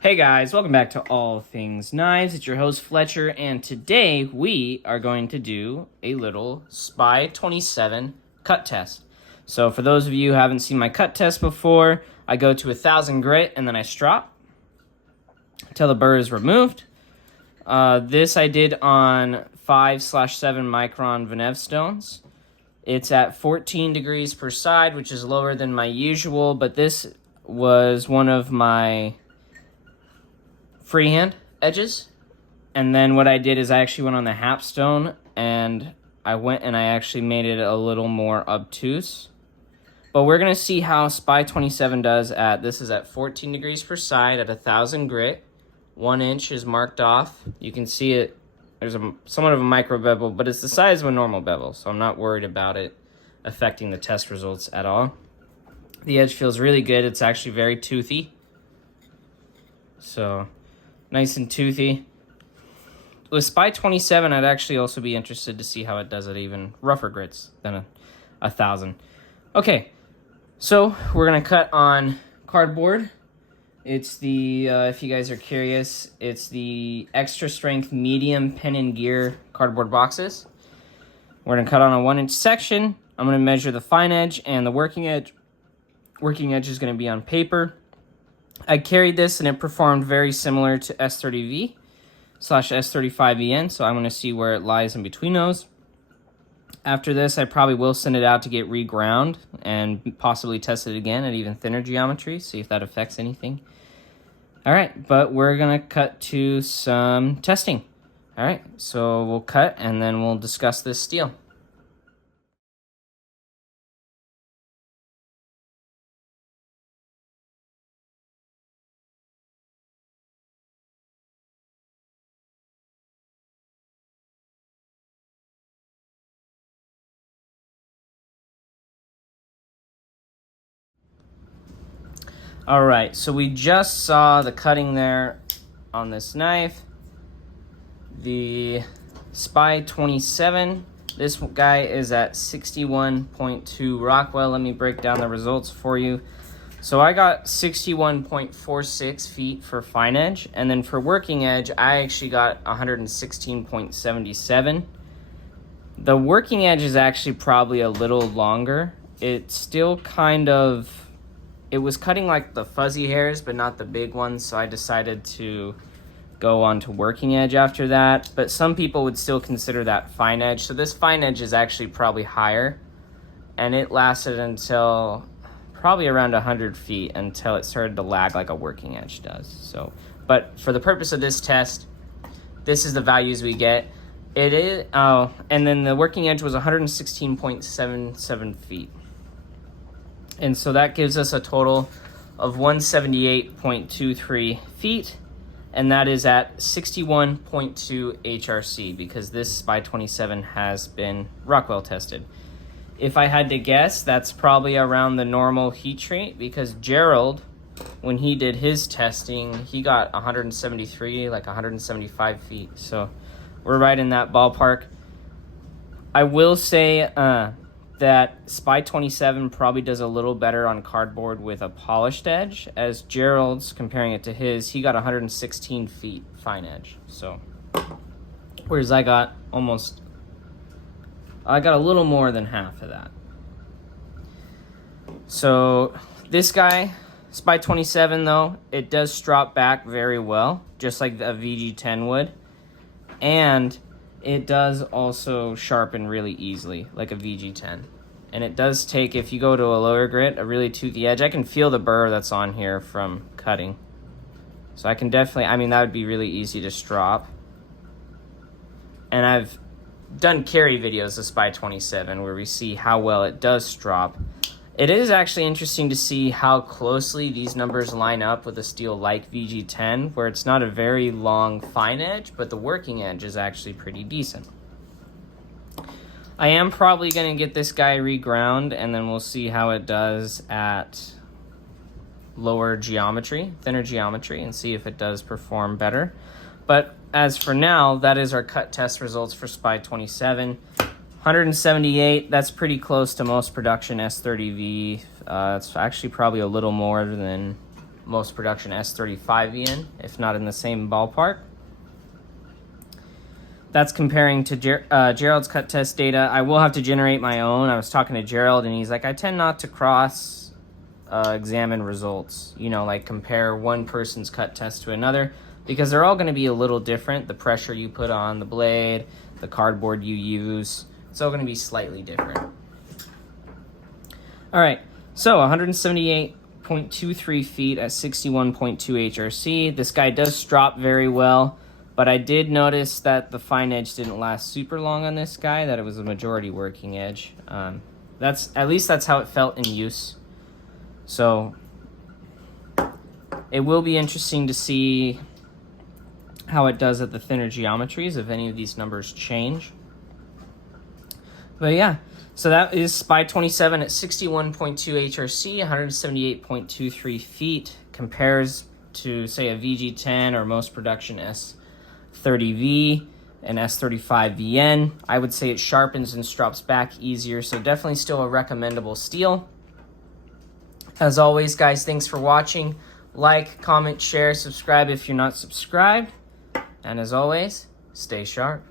Hey guys, welcome back to All Things Knives. It's your host Fletcher, and today we are going to do a little SPY-27 cut test. So for those of you who haven't seen my cut test before, I go to 1000 grit and then I strop until the burr is removed. This I did on 5/7 micron Venev stones. It's at 14 degrees per side, which is lower than my usual, but this was one of my freehand edges. And then what I did is I actually went on the halfstone and I actually made it a little more obtuse. But we're going to see how SPY-27 does this is at 14 degrees per side at 1000 grit. 1 inch is marked off. You can see it. There's somewhat of a micro bevel, but it's the size of a normal bevel, so I'm not worried about it affecting the test results at all. The edge feels really good. It's actually very toothy. So nice and toothy. With SPY-27, I'd actually also be interested to see how it does at even rougher grits than 1000. Okay, so we're going to cut on cardboard. It's the, if you guys are curious, it's the extra strength medium pen and gear cardboard boxes. We're going to cut on a 1 inch section. I'm going to measure the fine edge and the working edge. Working edge is going to be on paper. I carried this and it performed very similar to S30V/S35EN, so I'm going to see where it lies in between those. After this, I probably will send it out to get reground and possibly test it again at even thinner geometry, see if that affects anything. All right, but we're going to cut to some testing. All right, so we'll cut and then we'll discuss this steel. All right, so we just saw the cutting there on this knife. The SPY-27, this guy is at 61.2 Rockwell. Let me break down the results for you. So I got 61.46 feet for fine edge, and then for working edge, I actually got 116.77. The working edge is actually probably a little longer. It's still kind of... It was cutting like the fuzzy hairs, but not the big ones, so I decided to go on to working edge after that. But some people would still consider that fine edge. So this fine edge is actually probably higher, and it lasted until probably around 100 feet until it started to lag like a working edge does. So, but for the purpose of this test, this is the values we get. It is, and then the working edge was 116.77 feet. And so that gives us a total of 178.23 feet, and that is at 61.2 HRC because this SPY-27 has been Rockwell tested. If I had to guess, that's probably around the normal heat treat because Gerald, when he did his testing, he got 173, like 175 feet. So we're right in that ballpark. I will say that SPY-27 probably does a little better on cardboard with a polished edge, as Gerald's, comparing it to his, he got 116 feet fine edge. So, whereas I got a little more than half of that. So, this guy, SPY-27 though, it does strop back very well, just like a VG10 would. And it does also sharpen really easily, like a VG10. And it does take, if you go to a lower grit, a really toothy edge. I can feel the burr that's on here from cutting. So I can definitely, that would be really easy to strop. And I've done carry videos of SPY-27 where we see how well it does strop. It is actually interesting to see how closely these numbers line up with a steel like VG10, where it's not a very long fine edge, but the working edge is actually pretty decent. I am probably going to get this guy reground, and then we'll see how it does at lower geometry, thinner geometry, and see if it does perform better. But as for now, that is our cut test results for SPY-27. 178, that's pretty close to most production S30V. It's actually probably a little more than most production S35VN, if not in the same ballpark. That's comparing to Gerald's cut test data. I will have to generate my own. I was talking to Gerald, and he's like, I tend not to cross examine results, you know, like compare one person's cut test to another, because they're all going to be a little different. The pressure you put on the blade, the cardboard you use, it's all going to be slightly different. All right, so 178.23 feet at 61.2 HRC. This guy does strop very well, but I did notice that the fine edge didn't last super long on this guy, that it was a majority working edge. At least that's how it felt in use. So it will be interesting to see how it does at the thinner geometries, if any of these numbers change. But yeah, so that is SPY-27 at 61.2 HRC, 178.23 feet, compares to, say, a VG10 or most production S30V and S35VN. I would say it sharpens and strops back easier, so definitely still a recommendable steel. As always, guys, thanks for watching. Like, comment, share, subscribe if you're not subscribed. And as always, stay sharp.